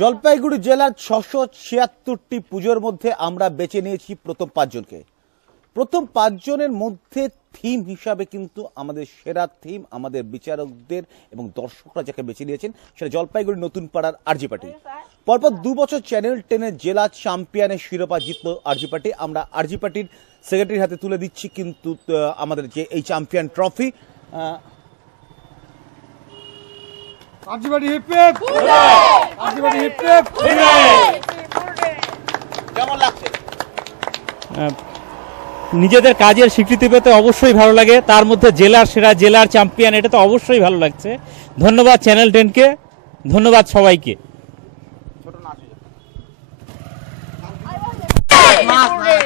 জলপাইগুড়ি জেলার 676টি পুজোর মধ্যে আমরা বেছে নিয়েছি প্রথম 5 জনকে। প্রথম 5 জনের মধ্যে থিম হিসাবে কিন্তু আমাদের সেরা থিম আমাদের বিচারকদের এবং দর্শকরা যাকে বেছে নিয়েছেন সেটা জলপাইগুড়ি নতুন পাড়ার আরজি পার্টি। পরপর 2 বছর চ্যানেল 10-এর জেলা চ্যাম্পিয়নের শিরোপা জিতল আরজি পার্টি। আমরা আরজি পার্টির সেক্রেটারির হাতে তুলে দিচ্ছি কিন্তু আমাদের যে এই চ্যাম্পিয়ন ট্রফি। আরজি পার্টি হিপ হিপ হুররে! আরজি পার্টি হিপ হিপ হুররে! কেমন লাগছে? নিজেদের কাজের স্বীকৃতি পেতে অবশ্যই ভালো লাগে, তার মধ্যে জেলার সেরা জেলার চ্যাম্পিয়ন, এটা তো অবশ্যই ভালো লাগছে। ধন্যবাদ চ্যানেল 10কে, ধন্যবাদ সবাইকে। ছোট নাচ হয়ে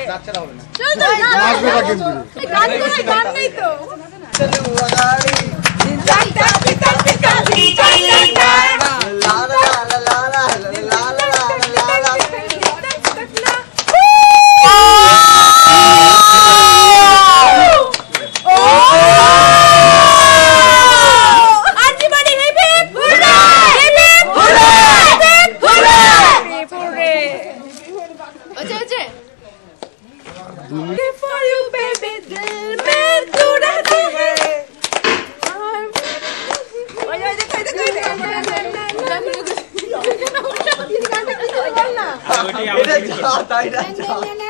এটা